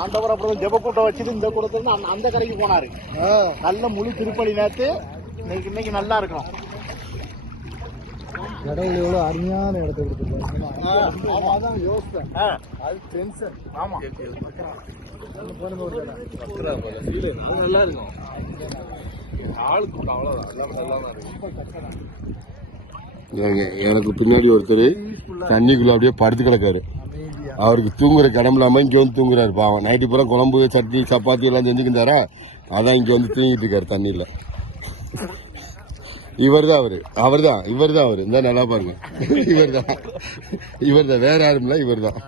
ஆண்டவர் அப்புறம் ஜெப கூட்டம் வச்சுட்டு இந்த கூட்டத்துல அந்த கரைக்கு போனாரு. நல்ல முழு திருப்பலி நேத்து. இன்னைக்கு நல்லா இருக்கும். கடவுள் எவ்வளவு அருமையான இடத்தை கொடுத்துருக்காரு. நல்லா இருக்கும். எனக்கு பின்னாடி ஒருத்தர் தண்ணிக்குள்ள அப்படியே படுத்து கிடக்காரு. அவருக்கு தூங்குற கிடம்பலாம இங்க வந்து தூங்குறாரு. பாவம் நைட்டு பூரா குழம்பு சட்னி சப்பாத்தி எல்லாம் செஞ்சுக்கிட்டாரா, அதான் இங்க வந்து தூங்கிட்டு இருக்காரு தண்ணியில. இவர்தான் அவரு இந்த நல்லா பாருங்க. இவர்தான் வேற யாரும் இல்ல, இவர்தான்.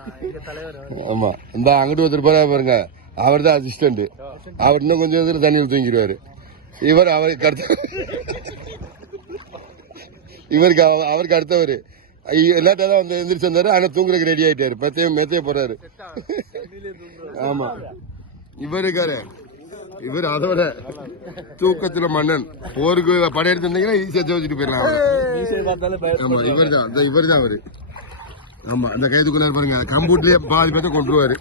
ஆமா, இந்த அங்கிட்டு ஒருத்தர் போறா பாருங்க, அவர் தான் அசிஸ்டன்ட். அவர் இன்னும் கொஞ்சம் நேரத்துல தண்ணியில் தூங்கிடுவாரு. அவருக்கு அடுத்தவர் எல்லாத்தையும் தான் வந்து எந்திரிச்சு வந்தாரு. ஆனா தூங்குறதுக்கு ரெடி ஆயிட்டாரு. மெத்தைய போறாரு. ஆமா, இவர் அதோட தூக்கத்துல மன்னன். போருக்கு படையெடுத்து இருந்தீங்கன்னா ஈஸியா வச்சுட்டு போயிடலாம். ஆமா, இவர்தான் அவரு. ஆமா, அந்த கைதுக்குள்ளாரு பாருங்க, கம்ப்யூட்டர்லயே பாதி பேர்த்த கொண்டுருவாரு.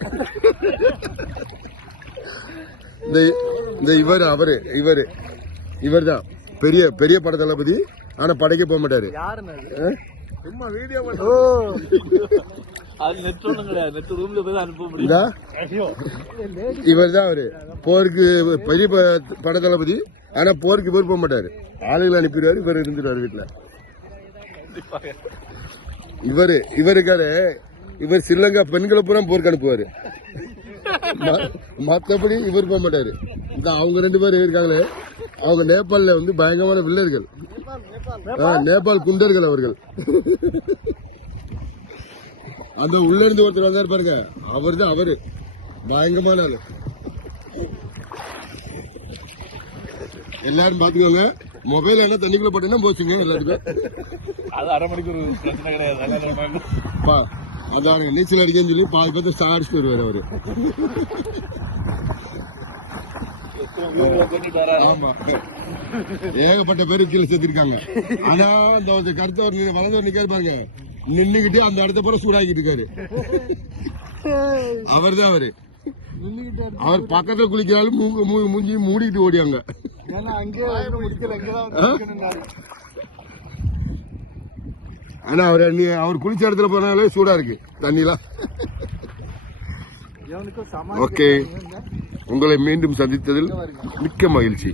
இவர்தான் பெரிய பெரிய பட தளபதி. ஆனா படைக்க போக மாட்டாரு. இவர் தான் அவரு போருக்கு பெரிய பட தளபதி. ஆனா போருக்கு இவர் போக மாட்டாரு, ஆளுகளை அனுப்பிடுவாரு. இவர் இருந்துருவாரு வீட்டுல. இவருக்காரு இவர் ஸ்ரீலங்கா பெண்களை பூரா போருக்கு அனுப்புவாரு. மத்தபடி இவர் போக மாட்டாரு. இந்த அவங்க 2 பேரும் இருக்காங்களே, அவங்க நேபாளில வந்து பயங்கரமான வில்லர்கள். நேபாள் குண்டர்கள் அவர்கள். அந்த உள்ள இருந்து ஒருத்தர் வந்தாரு பாருங்க, அவரு பயங்கரமான ஆளு. எல்லாரும் பாத்துக்கோங்க. மொபைல் என்ன தண்ணிக்குள்ள போட்டீங்கன்னா போச்சுங்க எல்லாத்துக்கும். அது அரை மணிக்கு ஒரு பிரச்சனை கிடையாது. அதான் நீச்சல் அடிக்கன்னு சொல்லி பாதி பேர்த்து சாடிச்சுட்டு வருவாரு அவரு. ஆமா, ஏகப்பட்ட பேரு கீழே சேர்த்திருக்காங்க. ஆனா அந்த கருத்தவர் வளர்ந்தவர் நிக்காரு பாருங்க, நின்னுகிட்டு அந்த இடத்த போற சூடாக்கிட்டு இருக்காரு. அவர்தான் அவரு. அவர் பக்கத்துல குளிக்கிறாலும் மூஞ்சி மூடிட்டு ஓடியாங்க. ஆனா அவர் குளிச்ச இடத்துல போனாலே சூடா இருக்கு தண்ணிலாம். ஓகே, உங்களை மீண்டும் சந்தித்ததில் மிக்க மகிழ்ச்சி.